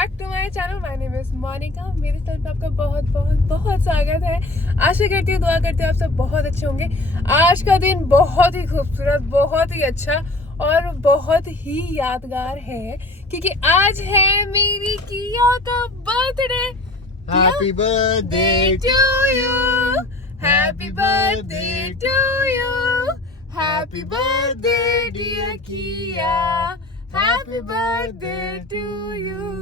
Back to my channel. My name is Monika. मेरे channel पे आपका बहुत बहुत बहुत स्वागत है। आशा करती हूँ, दुआ करती हूँ आप सब बहुत अच्छे होंगे। आज का दिन बहुत ही खूबसूरत, बहुत ही अच्छा और बहुत ही यादगार है क्योंकि आज है मेरी किया का birthday. Happy birthday to you, happy birthday to you, happy birthday dear Kia, happy birthday to you.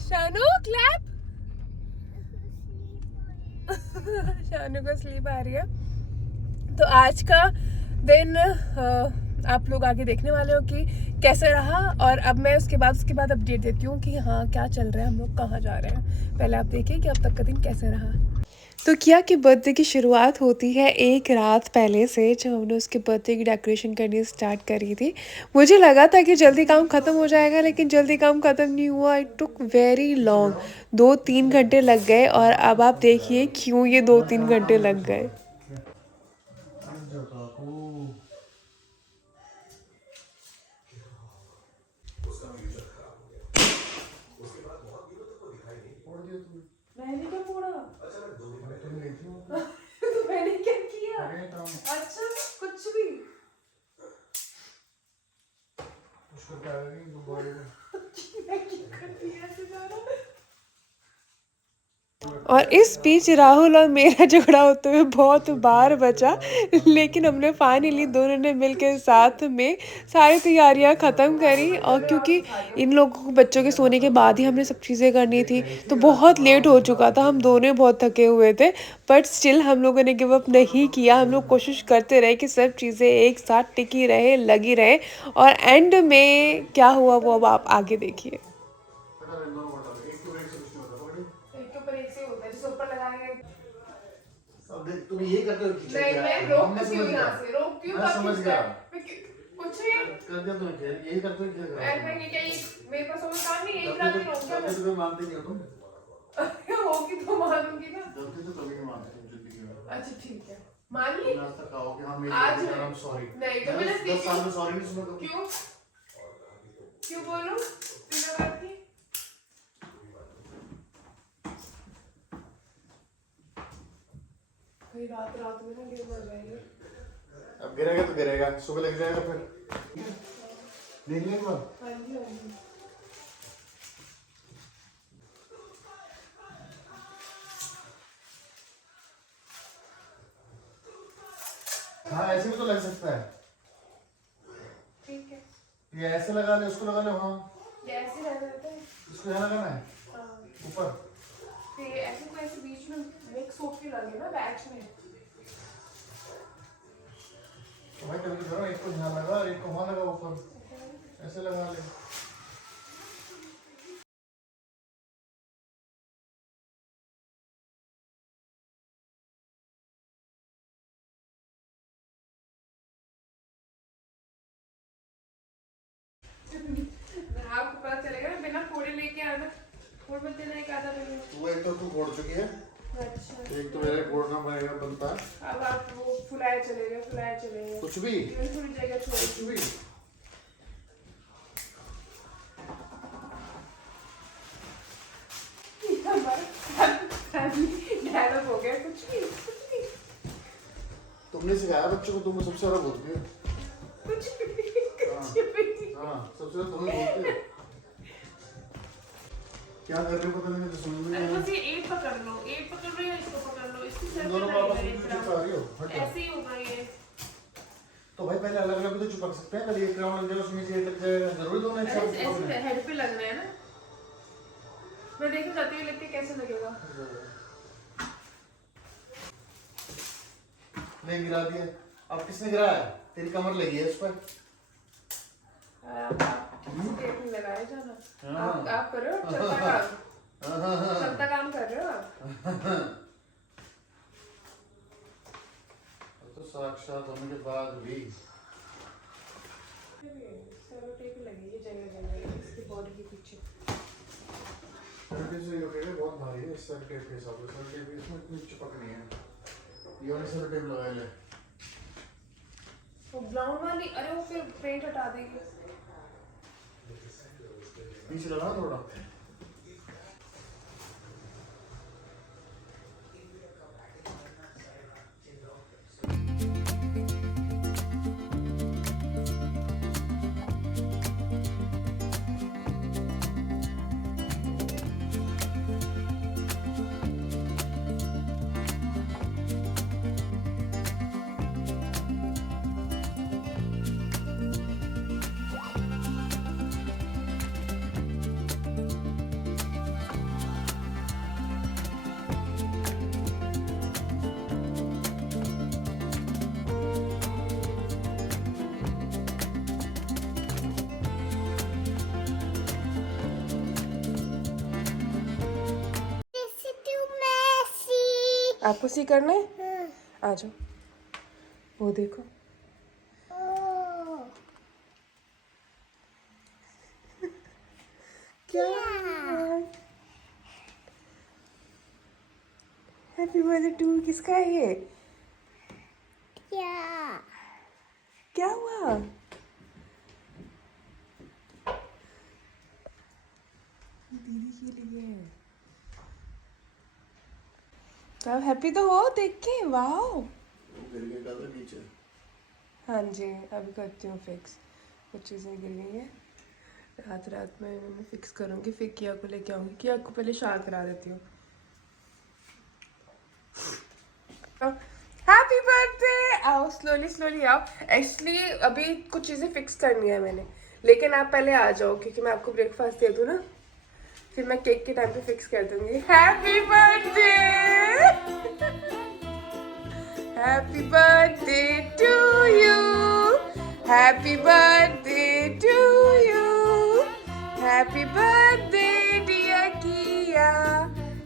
Shanu clap. Shanu को स्लीप आ रही है। तो आज का दिन आप लोग आगे देखने वाले हो कि कैसे रहा, और अब मैं उसके बाद अपडेट देती हूँ कि हाँ क्या चल रहा है, हम लोग कहाँ जा रहे हैं। पहले आप देखिए कि अब तक का दिन कैसे रहा। तो किया के बर्थडे की शुरुआत होती है एक रात पहले से, जब हमने उसके बर्थडे की डेकोरेशन करनी स्टार्ट करी थी। मुझे लगा था कि जल्दी काम ख़त्म हो जाएगा, लेकिन जल्दी काम ख़त्म नहीं हुआ। इट टुक वेरी लॉन्ग, 2-3 घंटे लग गए। और अब आप देखिए क्यों ये 2-3 घंटे लग गए। मैंने क्या फोड़ा? तो मैंने क्या किया? अच्छा कुछ भी। मैं क्या करती ऐसे जाना। और इस बीच राहुल और मेरा झगड़ा होते हुए बहुत बार बचा, लेकिन हमने फाइनली दोनों ने मिलकर साथ में सारी तैयारियां ख़त्म करी। और क्योंकि इन लोगों को बच्चों के सोने के बाद ही हमने सब चीज़ें करनी थी, तो बहुत लेट हो चुका था। हम दोनों बहुत थके हुए थे, बट स्टिल हम लोगों ने गिव अप नहीं किया। हम लोग कोशिश करते रहे कि सब चीज़ें एक साथ टिकी रहे, लगी रहे। और एंड में क्या हुआ वो अब आप आगे देखिए। एक के ऊपर एक से होता है, जिसे ऊपर लगाएंगे। अब देख तुम ये करते हो खींचा नहीं, क्या? मैं रोकती हूँ यहाँ से, रोकती हूँ। मैं समझ गया। कुछ नहीं कर दिया तुमने खेल, यही करते हो खेल ऐसा नहीं क्या, ये मेरे पास और काम नहीं, यही गलती करा तो गलती तो मानते नहीं हो तुम। होगी तो मानूंगी ना। गलती तो कभी नहीं मानते तुम जिंदगी में। अच्छा ठीक है, मान ली। आज तक कहो कि हाँ मेरी आज गलती है, I'm sorry। नहीं तो मैंने 10 साल में सॉरी नहीं सुना कभी। क्यों क्यों बोलूं बिना बात की? कहीं रात रात में ना गिर मर जाएंगे। अब गिरेगा तो गिरेगा, सुबह लग जाएगा फिर। देख ले एक बार। हाँ जी हाँ जी। हाँ ऐसे भी तो लग सकता है। ठीक है, ये ऐसे लगा ले, उसको लगा ले। हाँ ये ऐसे रह जाता है। इसको यहाँ लगाना है हाँ, ऊपर। तो ये ऐसे को ऐसे बीच में मिक्स होके लगे ना बैच में। तो भाई कभी करो, एक को यहाँ लगा और एक को वहाँ लगा ऊपर, ऐसे लगा ले। आपको पता चलेगा ना, बिना फोड़े लेके आना। फोड़ मत देना एक आधा मिनट। तू एक तो तू फोड़ चुकी है, अच्छा एक तो मेरे फोड़ना पड़ेगा बनता है। अब आप वो फुलाए चलेगा, फुलाए चलेगा। कुछ भी इवन थोड़ी जगह छोड़। कुछ भी। डायलॉग हो गया। कुछ भी कुछ भी तुमने सिखाया बच्चों को, तुम सबसे ज्यादा बोलती हो। कुछ भी। हाँ सबसे ज्यादा तुम ही बोलती हो। क्या कर रहे हो पता नहीं, तो समझ में नहीं अरे आ बस ये एट पकड़ लो, एट पकड़ लो या इसको पकड़ लो, इसकी रहा। सर दोनों पे पापा लगेगा से चिपका रही हो, हट जाओ। ऐसे ही होगा ये। तो भाई पहले अलग अलग भी तो चिपक सकते हैं, कल एक राउंड लग जाएगा उसमें से एक लग जाएगा, जरूरी दोनों एक साथ चिपकना ऐसे है। हेड पे लग रहा है ना। मैं देखना चाहती हूँ लिख के कैसे लगेगा। नहीं गिरा दिया। अब किसने गिराया? तेरी कमर लगी है उस पर। टेप नहीं लगाया जाना। हाँ। आप कर रहे हो चलता काम, चलता काम कर रहे हो आप। तो साक्षात होने के बाद भी सेलो टेप लगी है जगह जगह इसकी बॉडी के पीछे। बहुत भारी है इस सेलो टेप के हिसाब से। सेलो टेप इसमें इतनी चिपक नहीं है। ये वाली सेलो टेप लगा ले। वो ब्राउन वाली, अरे वो फिर पेंट हटा देगी। पीछे लगा थोड़ा। आपको सी करना है? आ जाओ, वो देखो। क्या हैप्पी बर्थडे टू किसका है ये? क्या हुआ? दीदी के लिए। आप हैप्पी तो हो देख के? वाओ। नीचे। हाँ जी, अभी करती हूँ फिक्स। कुछ चीज़ें गिर गई हैं, रात में मैं फिक्स करूँगी। फिर किया को लेके आऊँगी। किया को पहले शार करा देती हूँ। Happy birthday. आओ स्लोली आओ। एक्चुअली अभी कुछ चीज़ें फिक्स करनी है मैंने, लेकिन आप पहले आ जाओ क्योंकि मैं आपको ब्रेकफास्ट दे दूँ ना, फिर मैं केक के टाइम पे फिक्स कर दूँगी। Happy birthday, happy birthday to you, happy birthday to you, happy birthday dear Kiya,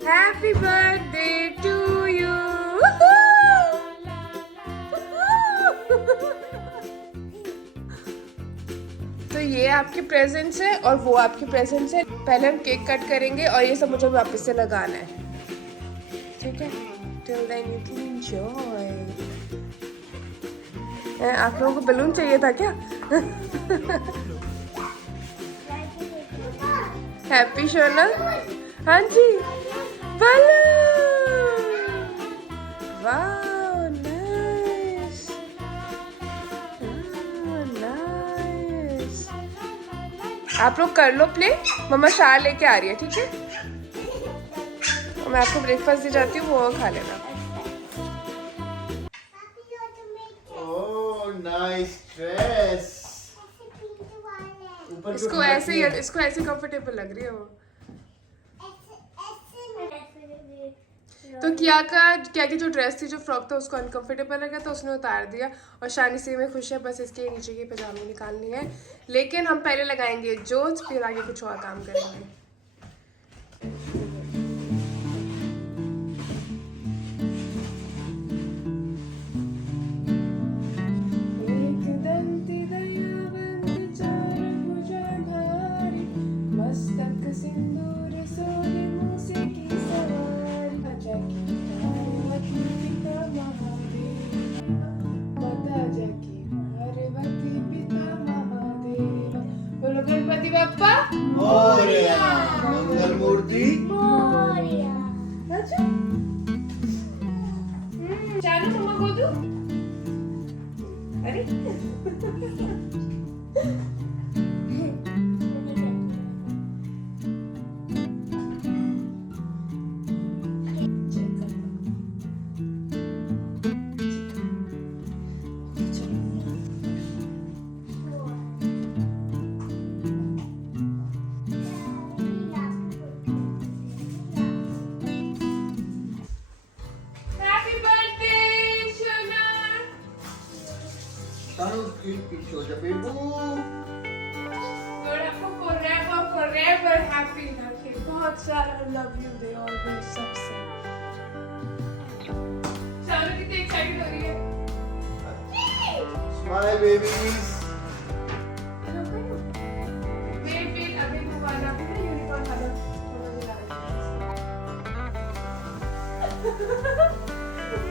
happy birthday to you. तो ये आपके प्रेजेंट्स है और वो आपके प्रेजेंट्स है। पहले हम केक कट करेंगे और ये सब मुझे वापस से लगाना है, ठीक है? Till then you can enjoy. आप लोगों को बलून चाहिए था क्या? हैप्पी शोना। हाँ जी, बलून। Wow nice, nice. आप लोग कर लो प्ले, मम्मा शार लेके आ रही है, ठीक है? मैं आपको ब्रेकफास्ट दी जाती हूँ, वो खा लेना। Oh nice dress. इसको ऐसे कंफर्टेबल लग रही है वो। तो क्या की जो ड्रेस थी, जो फ्रॉक था, उसको अनकंफर्टेबल लगा तो उसने उतार दिया। और शानी सी में खुश है, बस इसके नीचे की पजामे निकालनी है। लेकिन हम पहले लगाएंगे जोत, फिर आगे कुछ और काम करेंगे। गणपति बप्पा मोरया, मंगल मूर्ति मोरया। अच्छा, चालू मम्मा को दो। अरे forever happy रखे, बहुत सारा love you दे always सबसे। चालू कितनी excited हो रही है। Smile babies. Wait, अभी वो वाला भी ना unicorn वाला थोड़ा सा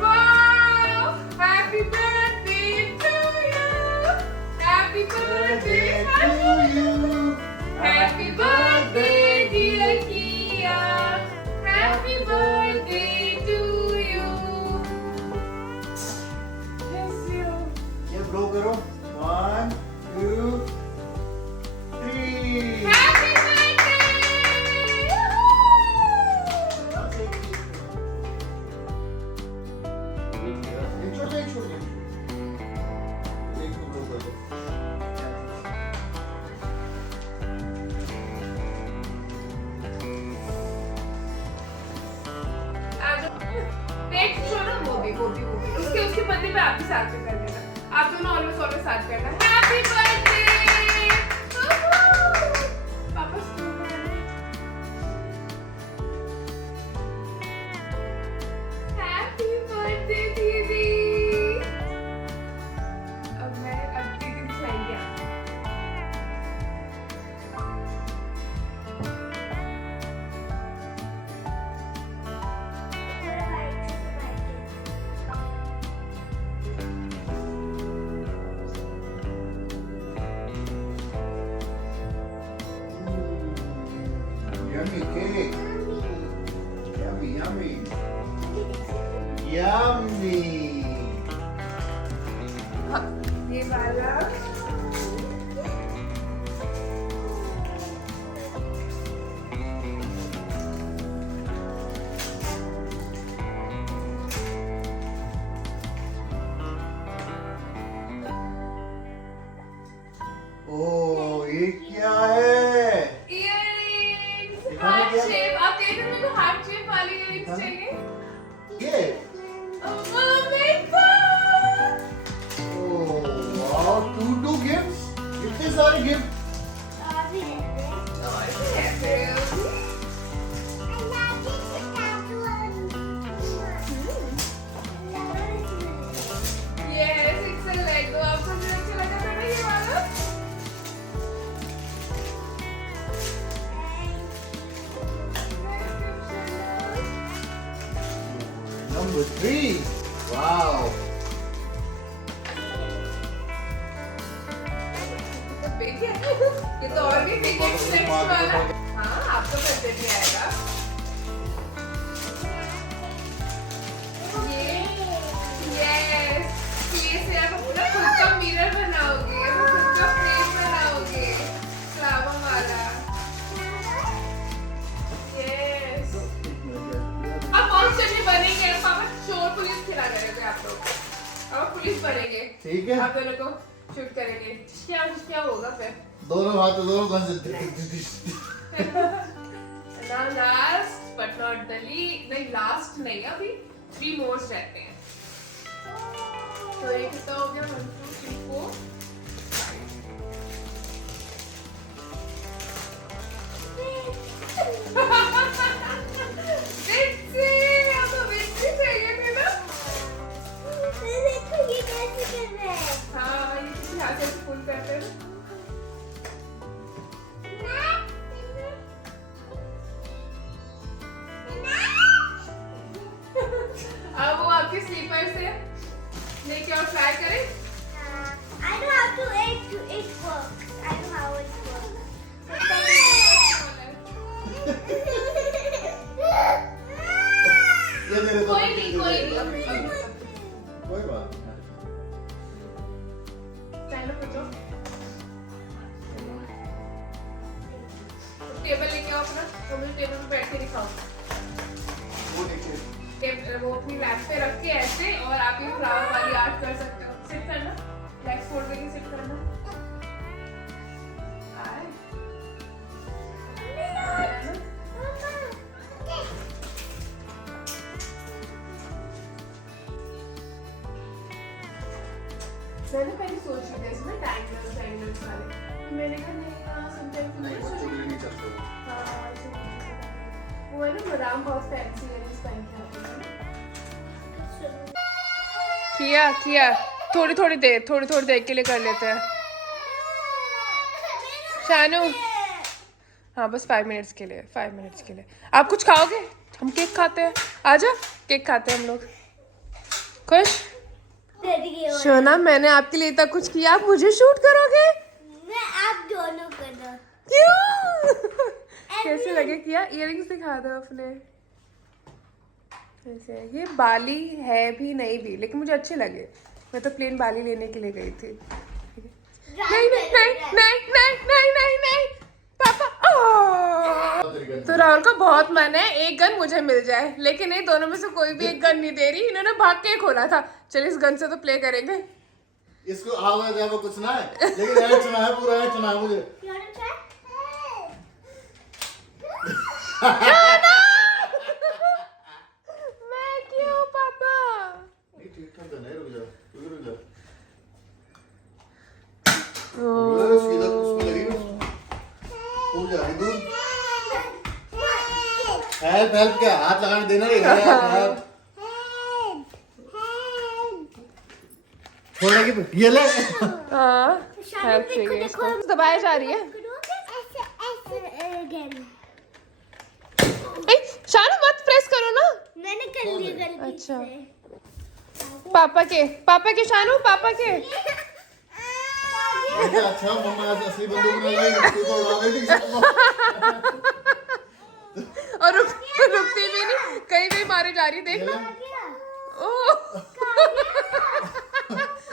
Wow! Happy birthday to you! Happy birthday to you! Happy birthday! भी साथ में कर लेना। आप दोनों ऑलवेज ऑलवेज साथ करना। हैप्पी बर्थडे पापा स्कूल में आना। हैप्पी बर्थडे दीदी। अब दीदी दिखाएंगे आपको। Yummy cake. Yummy, yummy. Yummy. ये वाला Oh, ये क्या है? इयररिंग्स दिखाने हार्ट क्या? शेप। आप कह रहे थे मेरे को हार्ट शेप वाली इयररिंग्स दिखाने? चाहिए। ये? Oh, wow, two gifts? इतने सारे gift? Yes, it's a Lego. आपको भी अच्छा लगा था ना ये वाला? Number 3. Wow. तो big है। ये तो और भी big है next वाला। हाँ, आपको बर्थडे भी आएगा। ये yes, ये से आप अपना खुद का मिरर बनाओगे, खुद का फ्रेम बनाओगे, फ्लावर वाला। Yes. अब और चलिए बनेंगे। पापा चोर पुलिस खिला रहे थे आप लोग। अब पुलिस बनेंगे। ठीक है। आप दोनों को शूट करेंगे। क्या होगा फिर? दोनों हाथ दोनों गन से Now last but not the least, नहीं last नहीं, अभी 3 more रहते हैं। तो ये कितना हो गया? 1 2 3 4 बिट्सी, आपको बिट्सी चाहिए थी ना? हाँ, ये किसी हाथ से पुल करते हैं ना? अब वो आपके स्लीपर से लेके और ट्राई करें। I know how to it works. I know how it works. ये मेरे तो कोई नहीं कोई बात नहीं। चलो पूछो। टेबल लेके आओ अपना। तो मुझे टेबल पे बैठ के दिखाओ। वो देखिए। वो अपनी लैप पे रख के ऐसे, और आप ये फ्लावर वाली आर्ट कर सकते हो। सिट करना, लेग्स फोल्ड करके सिट करना। आए। मैंने पहले सोच रही थी इसमें टैंगल्स वाले, तो मैंने कहा नहीं यार समटाइम्स नहीं वो चोरी नहीं चलते। हाँ, ऐसे नहीं। वो है ना मदाम बहुत फैंसी इयररिंग्स पहन के आती है। किया थोड़ी थोड़ी देर के लिए कर लेते हैं। शानू, हाँ बस 5 मिनट्स के लिए, 5 मिनट्स के लिए। आप कुछ खाओगे? हम केक खाते हैं। आजा, केक खाते हैं हम लोग। खुश? शोना, मैंने आपके लिए इतना कुछ किया, आप मुझे शूट करोगे? मैं आप दोनों कर दो। क्यों? कैसे लगे? किया इयररिंग्स दिखा दो अपने। ऐसे ये बाली है भी नहीं भी, लेकिन मुझे अच्छे लगे। मैं तो प्लेन बाली लेने के लिए गई थी। नहीं पापा। तो राहुल का बहुत मन है एक गन मुझे मिल जाए, लेकिन ये दोनों में से कोई भी एक गन नहीं दे रही। इन्होंने भाग के खोला था। चलिए इस गन से तो प्ले करेंगे। इसको आवाज जाए कुछ ना है, लेकिन ऐड सुना है, पूरा ऐड सुना है मुझे। मैं क्यों पापा? नहीं ठीक ठाक है, रुक जा। सीधा उसको लगी उड़ जा रही तू। हेल्प हेल्प क्या हाथ लगाने देना रे। हेल्प छोड़ा कि ये ले। हाँ हेल्प चाहिए इसको। दबाया जा रही है। शानू मत प्रेस करो ना। मैंने कर लिया गलती अच्छा। से। पापा के शानू पापा के। अच्छा मम्मा असली बंदूक में लगी तू तो उड़ा देती सबको। और रुकती भी नहीं, कहीं भी मारे जा रही देख ना। ओह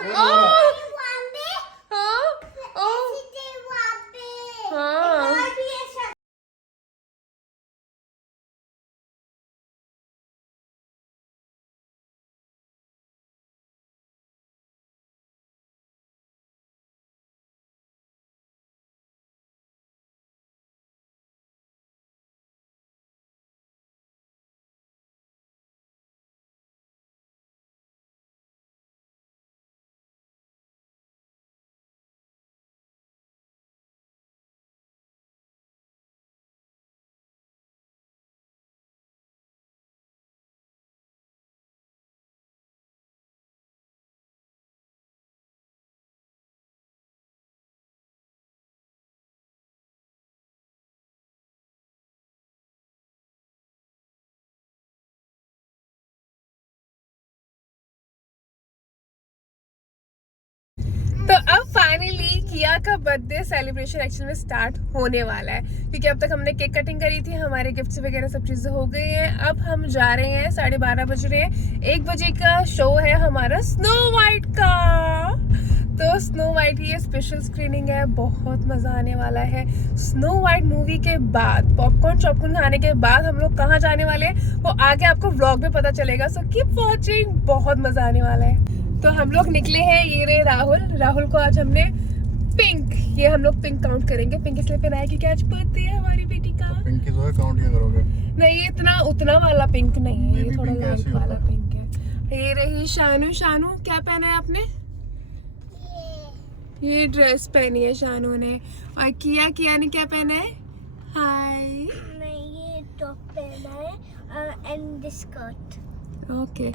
हाँ हाँ। तो अब फाइनली किया का बर्थडे सेलिब्रेशन एक्चुअली में स्टार्ट होने वाला है, क्योंकि अब तक हमने केक कटिंग करी थी, हमारे गिफ्ट्स वगैरह सब चीज़ें हो गई हैं। अब हम जा रहे हैं, 12:30 बज रहे हैं, 1 बजे का शो है हमारा स्नो वाइट का। तो स्नो वाइट की ये स्पेशल स्क्रीनिंग है, बहुत मज़ा आने वाला है। स्नो वाइट मूवी के बाद पॉपकॉर्न चॉपकॉर्न खाने के बाद हम लोग कहाँ जाने वाले हैं वो आगे आपको व्लॉग में पता चलेगा, सो कीप वॉचिंग, बहुत मज़ा आने वाला है। तो हम लोग निकले हैं, ये रहे राहुल को आज हमने पिंक, ये हम लोग पिंक काउंट करेंगे, पिंक इसलिए पहना है क्योंकि आज बर्थडे है हमारी बेटी का। पिंक की तो काउंट क्या करोगे? नहीं ये उतना वाला पिंक नहीं है, ये थोड़ा पिंक लाइट ऐसे वाला होता है। पिंक है। ये रही शानू क्या पहना है आपने? ये ड्रेस पहनी है शानू ने। और किया ने क्या पहना है? हाय। नहीं ये टॉप पहना है एंड दिस स्कर्ट। ओके।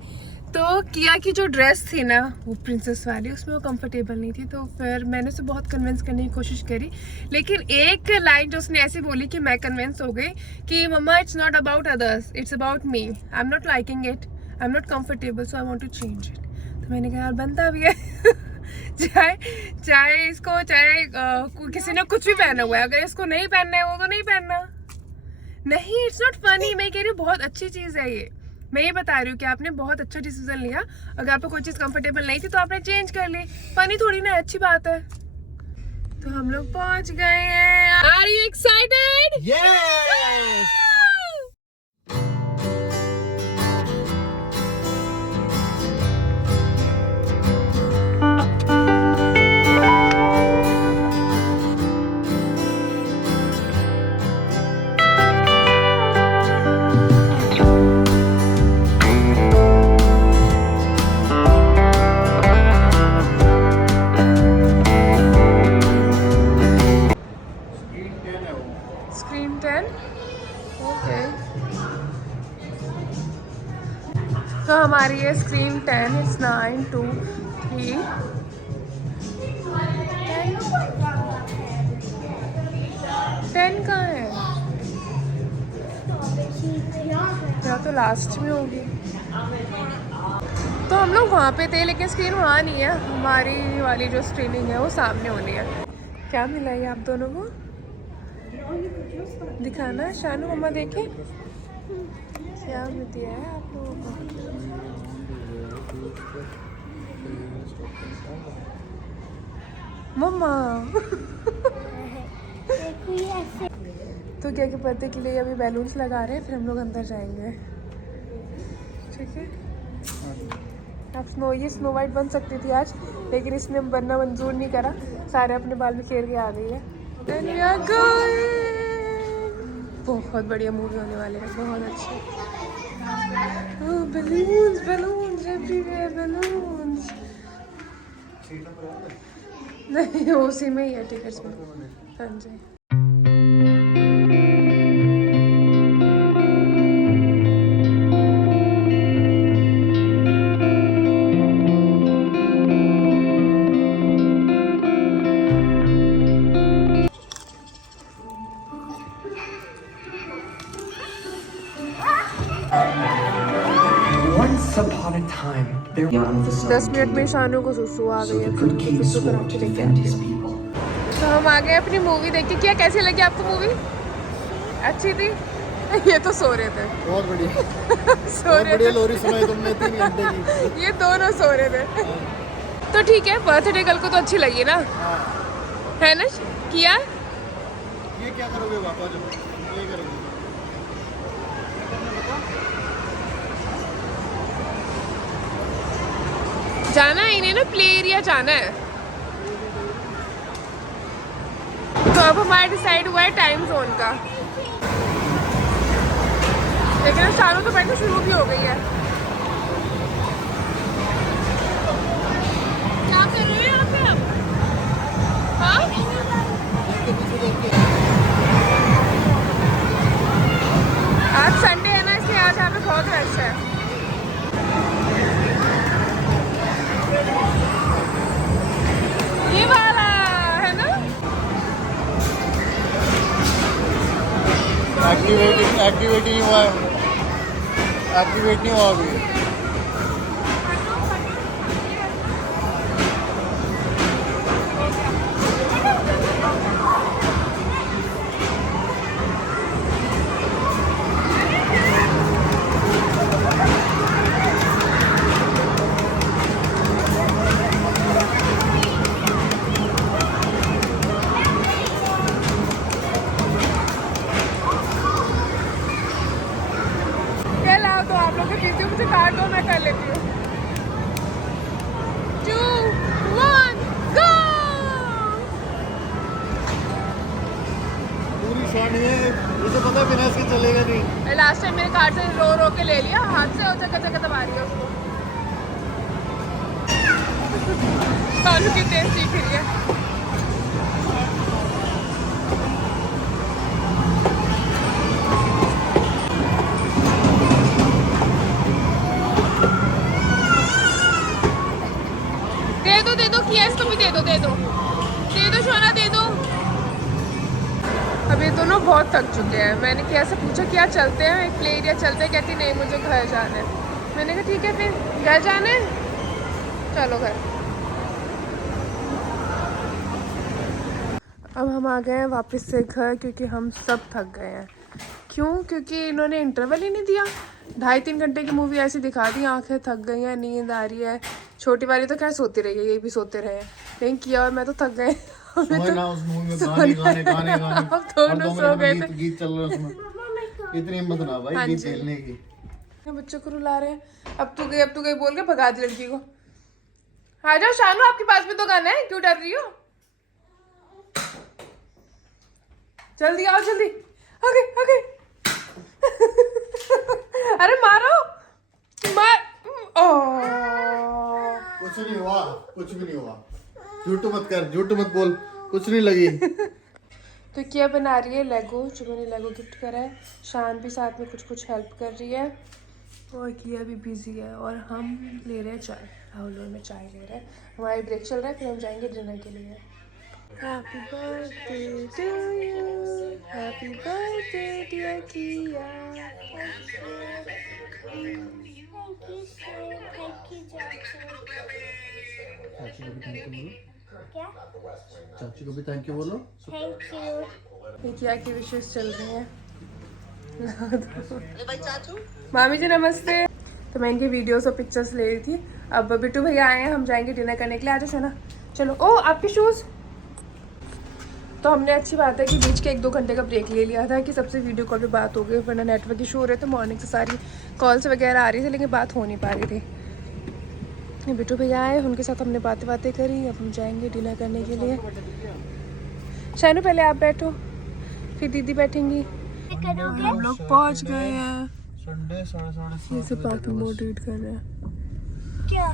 तो किया की जो ड्रेस थी ना वो प्रिंसेस वाली, उसमें वो कंफर्टेबल नहीं थी, तो फिर मैंने उसे बहुत कन्विंस करने की कोशिश करी, लेकिन एक लाइन जो उसने ऐसी बोली कि मैं कन्विंस हो गई कि मम्मा it's not about others, it's about me, I am not liking it, I am not comfortable, so I want to change it. तो मैंने कहा यार बनता भी है चाहे इसको किसी ने कुछ भी पहना हुआ है, अगर इसको नहीं पहनना है वो तो नहीं पहनना। नहीं इट्स नॉट फनी, मैं कह रही हूँ बहुत अच्छी चीज़ है ये, मैं ये बता रही हूँ कि आपने बहुत अच्छा डिसीजन लिया। अगर आपको कोई चीज़ कंफर्टेबल नहीं थी तो आपने चेंज कर ली, फनी थोड़ी ना, अच्छी बात है। तो हम लोग पहुंच गए हैं। Are you excited? Yes. Screen 10। Okay. तो हमारी ये स्क्रीन 10, इट्स 9 2 3 10 कहाँ है? या तो लास्ट में होगी। तो हम लोग वहाँ पे थे लेकिन स्क्रीन वहाँ नहीं है, हमारी वाली जो स्क्रीनिंग है वो सामने होनी है। क्या मिला है आप दोनों को? दिखाना है शानू, मम्मा देखे क्या दिया है आप लोगों को। मम्मा तो क्या के बर्थडे के लिए अभी बैलून्स लगा रहे हैं, फिर हम लोग अंदर जाएंगे, ठीक है। अब ये स्नो वाइट बन सकती थी आज, लेकिन इसने बनना मंजूर नहीं करा, सारे अपने बाल में खेल के आ गई है। And we are going। बहुत बढ़िया मूवी होने वाले हैं, बहुत अच्छे। Balloons everywhere, balloons. नहीं उसी में ही है टिकट्स में। हाँ जी। Once upon a time, there was 10 minute में शानू को सुसु आ गई है। good king सुसु swore करा to के लेके defend आती his हूँ। people. तो हम आ गए अपनी मूवी देख के। क्या कैसी लगी आपको मूवी? अच्छी थी? ये तो सो रहे थे। बहुत बढ़िया, सो बहुत रहे बढ़िया थे। लोरी सुनाई तुमने 3 घंटे की। ये दोनों सो रहे थे। तो ठीक है, बर्थडे कल को तो अच्छी लगी ना, है ना? किया ये क्या करोगे पापा जो ये करोगे? जाना है इन्हें ना, प्ले एरिया जाना है। तो अब हमारा डिसाइड हुआ है टाइम जोन का। लेकिन शानू तो बैठना शुरू भी हो गई है। क्या कर रहे हो यहाँ पे आप? हाँ? आज संडे है ना, इसलिए आज यहाँ पे बहुत रश है। ये वाला है ना? एक्टिवेट नहीं हुआ है, एक्टिवेट नहीं हुआ अभी। क्या लाओ तो आप लोग के पीछे मुझे काट दो, मैं कर लेती हूँ। 2, 1, go! पूरी शॉट है, मुझे पता है बिना इसके चलेगा नहीं। लास्ट टाइम मेरे कार्ड से रो रो के ले लिया, हाथ से जगह जगह दबा रही है उसको। सानू की तेज सीख रही है। दे दो किया, इसको भी दे दो शोना, दे दो। अब ये दोनों बहुत थक चुके हैं। मैंने किया से पूछा क्या चलते हैं, एक प्ले एरिया चलते हैं। कहती नहीं मुझे घर जाना है। मैंने कहा ठीक है फिर घर जाना है, चलो घर। अब हम आ गए हैं वापस से घर, क्योंकि हम सब थक गए हैं। क्यों? क्योंकि इन्होंने इंटरवल ही नहीं दिया। 2.5-3 घंटे की मूवी ऐसी दिखा दी, आंखें थक गई हैं, नींद आ रही है। छोटी वाली तो खैर सोती रही है, ये भी सोते रहे हैं, लेकिन किया और मैं तो थक गए। अब दोनों सो गए थे। गीत चल रहा है उसमें, इतनी हिम्मत ना भाई गीत खेलने की। बच्चों को रुला रहे हैं। अब तू गई बोल के भगा दी लड़की को। आ जाओ शानू, आपके पास भी तो गाना है, क्यों डर रही हो? जल्दी आओ, जल्दी आ गई। अरे मारो, मार। कुछ नहीं हुआ, कुछ भी नहीं हुआ। झूठ मत बोल, कुछ नहीं लगी। तो क्या बना रही है लेगो, जो मैंने लेगो गिफ्ट करा है। शान भी साथ में कुछ हेल्प कर रही है, और किया भी बिजी है। और हम ले रहे हैं चाय, राहुल में चाय ले रहे हैं। हमारी ब्रेक चल रहा है, फिर हम जाएंगे डिनर के लिए। Happy birthday to you, happy birthday dear Kiya. चाची को भी थैंक यू बोलो। किया की विशेष चल रही हैं। मामी जी नमस्ते। तो मैं इनके वीडियोस और पिक्चर्स ले रही थी। अब बिट्टू भैया आए हैं, हम जाएंगे डिनर करने के लिए। आ जाओ शोना, चलो। ओ आपके शूज़। तो हमने अच्छी बात है कि बीच के 1-2 घंटे का ब्रेक ले लिया था, कि सबसे वीडियो कॉल पे बात हो गई, वरना नेटवर्क इशू हो रहे थे। मॉर्निंग से सारी कॉल्स वगैरह आ रही थी, लेकिन बात हो नहीं पा रही थी। बिट्टू भैया आए, उनके साथ हमने बातें करी। अब हम जाएंगे डिनर करने के लिए। शानू पहले आप बैठो, फिर दीदी बैठेंगी। हम लोग पहुंच गए हैं। संडे 7:30 ये सब पार्किंग मोड रीड कर रहे हैं। क्या?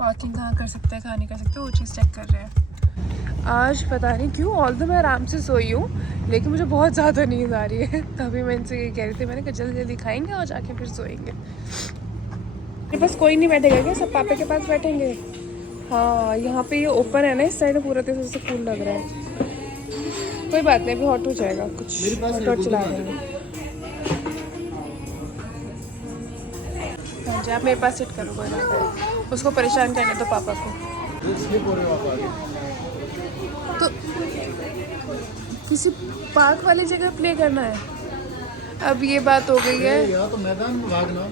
वॉकिंग कहाँ कर सकते हैं, कहाँ नहीं कर सकते, वो चीज़ चेक कर रहे हैं। आज पता नहीं क्यों, ऑल्दो मैं आराम से सोई हूँ, लेकिन मुझे बहुत ज़्यादा नींद आ रही है। तभी मैं इनसे ये कह रही थी, मैंने कहा जल्दी जल्दी खाएंगे और जाके फिर सोएंगे। मेरे पास कोई नहीं बैठेगा क्या, सब पापा के पास बैठेंगे? हाँ, यहाँ पे ये ओपन है ना, इस साइड पूरा तरह से फूल लग रहा है। कोई बात नहीं, अभी हॉट हो जाएगा, कुछ हॉट हॉट चला देंगे। हाँ जी, आप मेरे पास सिट करो, कोई बात नहीं, उसको परेशान करने दो पापा को। तो किसी पार्क वाली जगह प्ले करना है। अब ये बात हो गई है, यहाँ तो मैदान भागना।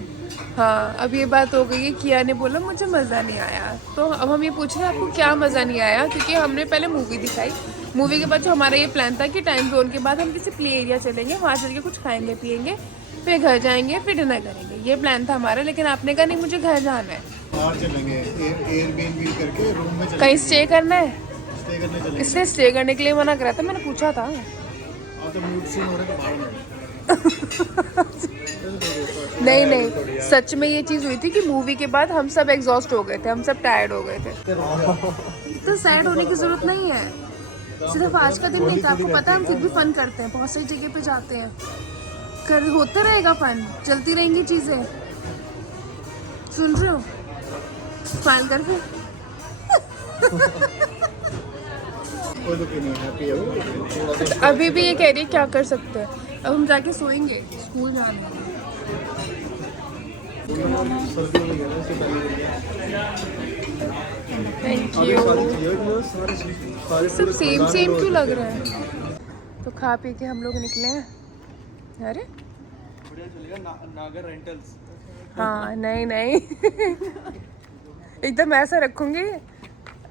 हाँ, अब ये बात हो गई है, किया ने बोला मुझे मज़ा नहीं आया, तो अब हम ये पूछ रहे हैं आपको क्या मज़ा नहीं आया, क्योंकि हमने पहले मूवी दिखाई, मूवी के बाद जो हमारा ये प्लान था कि टाइम जोन के बाद हम किसी प्ले एरिया चलेंगे, वहाँ चल के कुछ खाएंगे पिएंगे, फिर घर जाएंगे, फिर डिनर करेंगे, ये प्लान था हमारा। लेकिन आपने कहा नहीं मुझे घर जाना है, बाहर चलेंगे, एयरबीएनबी करके रूम में चलेंगे, कहीं स्टे करना है, स्टे करने चलेंगे। इसलिए स्टे करने के लिए मना करा था, मैंने पूछा था। तो म्यूट सीन हो रहा है तो बाहर में। नहीं नहीं, सच में ये चीज़ हुई थी कि मूवी के बाद हम सब एग्जॉस्ट हो गए थे, हम सब टायर्ड हो गए थे। तो सैड होने की जरूरत नहीं है, सिर्फ आज का दिन नहीं था, आपको पता है हम फिर भी फन करते हैं, बहुत सारी जगह पे जाते हैं, कर होते रहेगा फन, चलती रहेंगी चीजें। सुन रहे हो, स्माइल कर फिर। कोई दुखी नहीं, हैप्पी है वो। थोड़ा सा अभी भी ये कह रही है क्या कर सकते हैं, अब हम जाके सोएंगे, स्कूल जाना है। सर्दी हो गई है ना, इससे पहले थैंक अभी यू। सारी चीजें सारे सब सेम सेम क्यों लग रहा है? तो खा पी के हम लोग निकले हैं। अरे नागर रेंटल्स। हाँ, नहीं नहीं एकदम ऐसा रखूंगी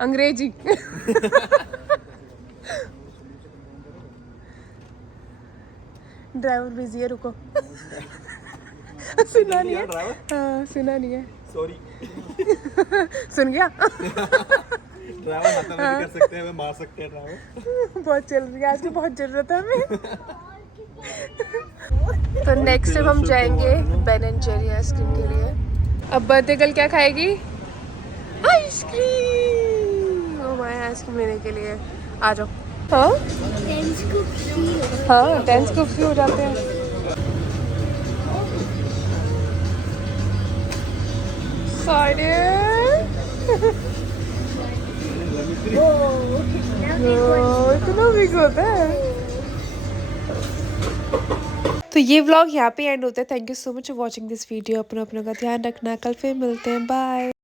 अंग्रेजी। ड्राइवर बिजी है, रुको। सुना नहीं है, हाँ सुना नहीं है, सॉरी। सुन गया। ड्राइवर हाथ में कर सकते हैं, हमें मार सकते हैं ड्राइवर। बहुत चल रही है आज, की बहुत जरूरत है हमें। तो नेक्स्ट टाइम हम जाएंगे बेन एंड जेरी आइसक्रीम के लिए। अब बर्थडे गर्ल क्या खाएगी? आइसक्रीम। ओ माय, आइसक्रीम लेने के लिए आ जाओ। हाँ हाँ, टेंस को फ्री हो जाते हैं। इतना बिग होता है। तो ये व्लॉग यहाँ पे एंड होता है। Thank you so much for watching this video. अपना का ध्यान रखना, कल फिर मिलते हैं, बाय।